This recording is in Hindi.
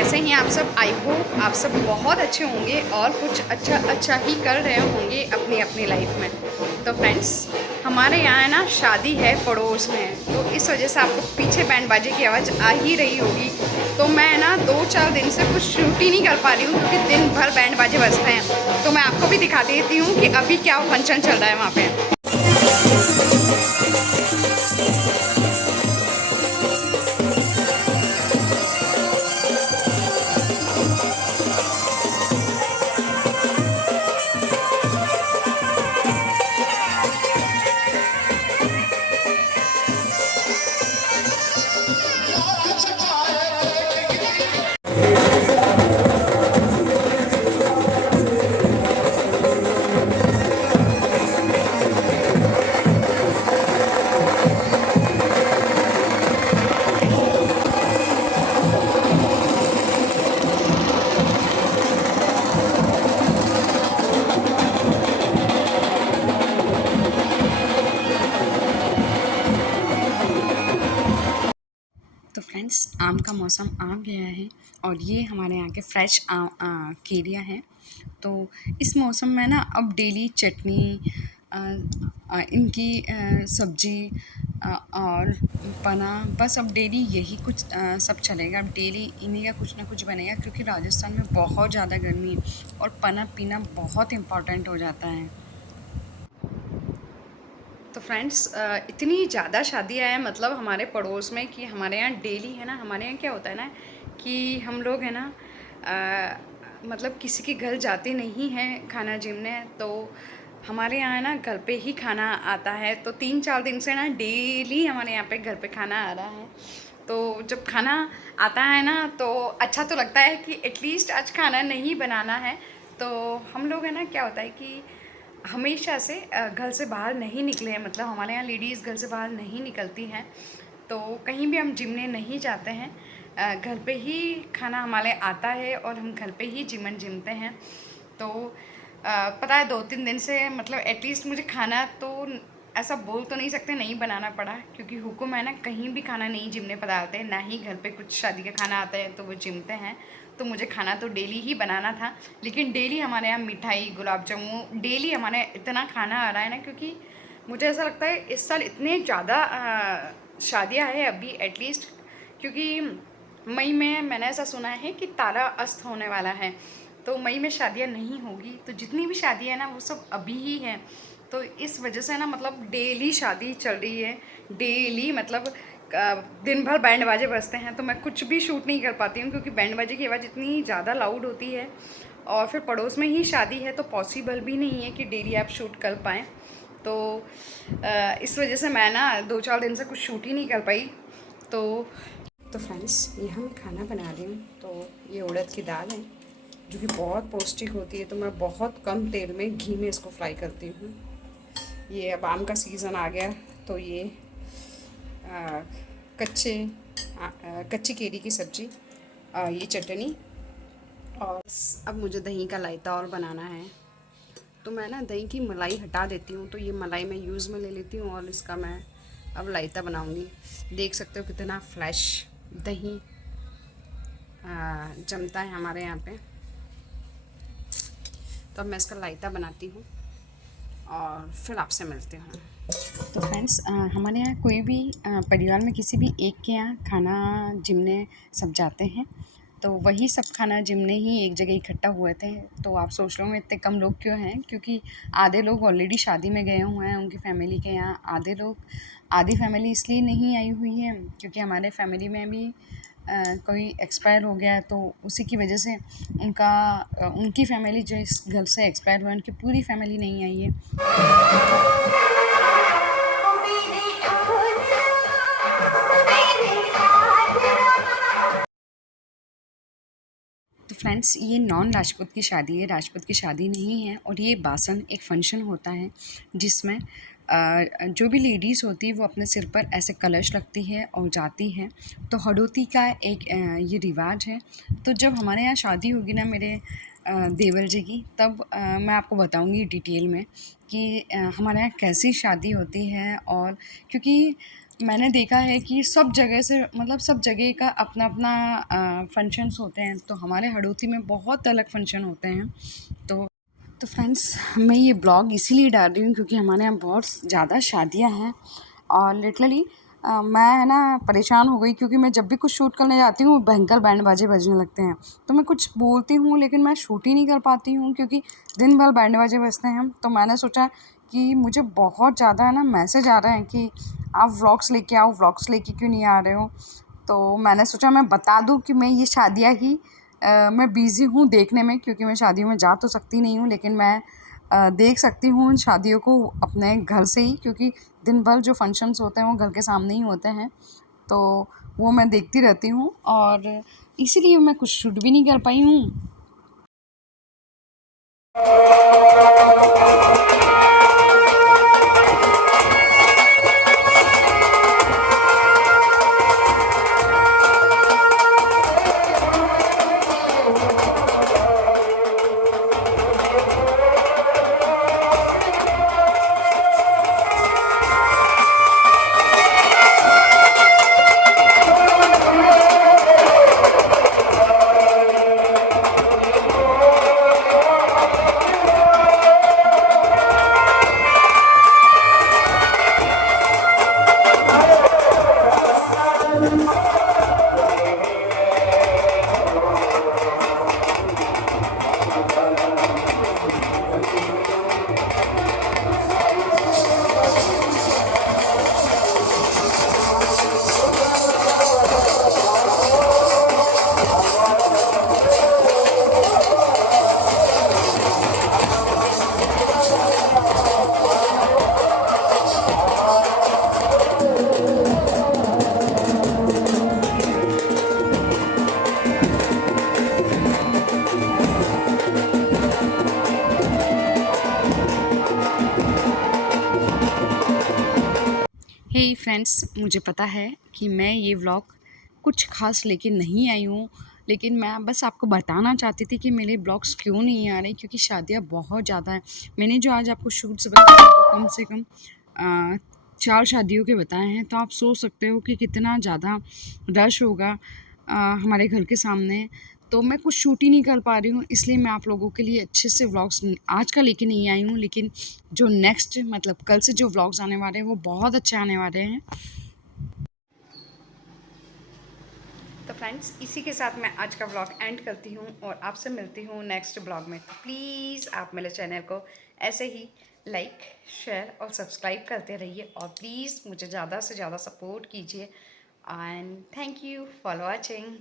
कैसे हैं आप सब। आई होप आप सब बहुत अच्छे होंगे और कुछ अच्छा अच्छा ही कर रहे होंगे अपनी अपनी लाइफ में। तो फ्रेंड्स, हमारे यहाँ है ना शादी है पड़ोस में, तो इस वजह से आपको पीछे बैंड बाजे की आवाज़ आ ही रही होगी। तो मैं ना 2-4 दिन से कुछ शूट ही नहीं कर पा रही हूँ क्योंकि दिन भर बैंड बाजे बजते हैं। तो मैं आपको भी दिखा देती हूँ कि अभी क्या फंक्शन चल रहा है वहाँ पे। तो फ्रेंड्स, आम का मौसम आ गया है और ये हमारे यहाँ के फ्रेश केरिया हैं। तो इस मौसम में ना अब डेली चटनी, इनकी सब्जी और पना, बस अब डेली यही कुछ सब चलेगा। अब डेली इन्हीं का कुछ ना कुछ बनेगा क्योंकि राजस्थान में बहुत ज़्यादा गर्मी है और पना पीना बहुत इम्पॉर्टेंट हो जाता है। तो फ्रेंड्स, इतनी ज़्यादा शादियाँ हैं मतलब हमारे पड़ोस में कि हमारे यहाँ डेली है ना, हमारे यहाँ क्या होता है ना कि हम लोग है ना मतलब किसी के घर जाते नहीं हैं खाना जिमने। तो हमारे यहाँ है ना घर पे ही खाना आता है। तो 3-4 दिन से ना डेली हमारे यहाँ पे घर पे खाना आ रहा है। तो जब खाना आता है ना तो अच्छा तो लगता है कि एटलीस्ट आज खाना नहीं बनाना है। तो हम लोग है ना, क्या होता है कि हमेशा से घर से बाहर नहीं निकले हैं, मतलब हमारे यहाँ लेडीज़ घर से बाहर नहीं निकलती हैं। तो कहीं भी हम जिमने नहीं जाते हैं, घर पे ही खाना हमारे आता है और हम घर पे ही जिमते हैं। तो पता है 2-3 दिन से मतलब एटलीस्ट मुझे खाना तो ऐसा बोल तो नहीं सकते नहीं बनाना पड़ा, क्योंकि हुक्म है ना, कहीं भी खाना नहीं जिमने पधारते, ना ही घर पे कुछ शादी का खाना आता है तो वो जिमते हैं। तो मुझे खाना तो डेली ही बनाना था, लेकिन डेली हमारे यहाँ मिठाई, गुलाब जामुन, डेली हमारे यहाँ इतना खाना आ रहा है ना, क्योंकि मुझे ऐसा लगता है इस साल इतने ज़्यादा शादियाँ हैं अभी एटलीस्ट, क्योंकि मई में मैंने ऐसा सुना है कि तारा अस्त होने वाला है। तो मई में शादियाँ नहीं होगी, तो जितनी भी शादियाँ हैं ना वो सब अभी ही हैं। तो इस वजह से ना मतलब डेली शादी चल रही है, डेली मतलब दिन भर बैंड बाजे बजते हैं। तो मैं कुछ भी शूट नहीं कर पाती हूँ क्योंकि बैंड बाजे की आवाज़ इतनी ज़्यादा लाउड होती है और फिर पड़ोस में ही शादी है, तो पॉसिबल भी नहीं है कि डेली आप शूट कर पाएँ। तो इस वजह से मैं ना 2-4 दिन से कुछ शूट ही नहीं कर पाई। तो फ्रेंड्स, यहाँ मैं खाना बना रही हूँ। तो ये उड़द की दाल है जो कि बहुत पौष्टिक होती है, तो मैं बहुत कम तेल में घी में इसको फ्राई करती हूँ। ये अब आम का सीज़न आ गया, तो ये आ, कच्ची केरी की सब्ज़ी, ये चटनी, और अब मुझे दही का रायता और बनाना है। तो मैं ना दही की मलाई हटा देती हूँ, तो ये मलाई मैं यूज़ में ले लेती हूँ और इसका मैं अब रायता बनाऊँगी। देख सकते हो कितना फ्रेश दही जमता है हमारे यहाँ पे। तो अब मैं इसका रायता बनाती हूँ और फिर आपसे मिलते हैं। तो फ्रेंड्स, हमारे यहाँ कोई भी परिवार में किसी भी एक के यहाँ खाना जिमने सब जाते हैं, तो वही सब खाना जिमने ही एक जगह इकट्ठा हुए थे। तो आप सोच रहे हो इतने कम लोग क्यों हैं, क्योंकि आधे लोग ऑलरेडी शादी में गए हुए हैं उनकी फैमिली के यहाँ, आधी फैमिली इसलिए नहीं आई हुई है क्योंकि हमारे फैमिली में भी कोई एक्सपायर हो गया है, तो उसी की वजह से उनकी फैमिली जो इस घर से एक्सपायर हुआ है उनकी पूरी फैमिली नहीं आई है। तो फ्रेंड्स, ये नॉन राजपूत की शादी है, राजपूत की शादी नहीं है। और ये बासन एक फंक्शन होता है जिसमें जो भी लेडीज़ होती है वो अपने सिर पर ऐसे कलश रखती है और जाती है। तो हड़ौती का एक ये रिवाज है। तो जब हमारे यहाँ शादी होगी ना मेरे देवर जी की, तब मैं आपको बताऊंगी डिटेल में कि हमारे यहाँ कैसी शादी होती है। और क्योंकि मैंने देखा है कि सब जगह से मतलब सब जगह का अपना अपना फंक्शंस होते हैं, तो हमारे हड़ौती में बहुत अलग फंक्शन होते हैं। तो फ्रेंड्स, मैं ये ब्लॉग इसीलिए डाल रही हूँ क्योंकि हमारे यहाँ बहुत ज़्यादा शादियाँ हैं और लिटरली मैं है ना परेशान हो गई, क्योंकि मैं जब भी कुछ शूट करने जाती हूँ भयंकर बैंड बाजे बजने लगते हैं। तो मैं कुछ बोलती हूँ लेकिन मैं शूट ही नहीं कर पाती हूँ क्योंकि दिन भर बैंड बाजे बजते हैं। तो मैंने सोचा कि मुझे बहुत ज़्यादा है ना मैसेज आ रहे हैं कि आप व्लॉग्स लेके आओ, व्लॉग्स लेके क्यों नहीं आ रहे हो। तो मैंने सोचा मैं बता दूँ कि मैं ये शादियाँ ही मैं बिज़ी हूँ देखने में, क्योंकि मैं शादियों में जा तो सकती नहीं हूँ लेकिन मैं देख सकती हूँ उन शादियों को अपने घर से ही, क्योंकि दिन भर जो फंक्शंस होते हैं वो घर के सामने ही होते हैं। तो वो मैं देखती रहती हूँ और इसीलिए मैं कुछ शूट भी नहीं कर पाई हूँ। हे फ्रेंड्स, मुझे पता है कि मैं ये व्लॉग कुछ ख़ास लेके नहीं आई हूँ, लेकिन मैं बस आपको बताना चाहती थी कि मेरे ब्लॉग्स क्यों नहीं आ रहे, क्योंकि शादियाँ बहुत ज़्यादा हैं। मैंने जो आज आपको शूट्स बताए हैं वो कम से कम 4 शादियों के बताए हैं, तो आप सोच सकते हो कि कितना ज़्यादा रश होगा हमारे घर के सामने। तो मैं कुछ शूट ही नहीं कर पा रही हूँ, इसलिए मैं आप लोगों के लिए अच्छे से व्लॉग्स आज का लेके नहीं आई हूँ, लेकिन जो नेक्स्ट मतलब कल से जो व्लॉग्स आने वाले हैं वो बहुत अच्छे आने वाले हैं। तो फ्रेंड्स, इसी के साथ मैं आज का व्लॉग एंड करती हूँ और आपसे मिलती हूँ नेक्स्ट व्लॉग में। तो प्लीज़ आप मेरे चैनल को ऐसे ही लाइक, शेयर और सब्सक्राइब करते रहिए और प्लीज़ मुझे ज़्यादा से ज़्यादा सपोर्ट कीजिए। And thank you for watching.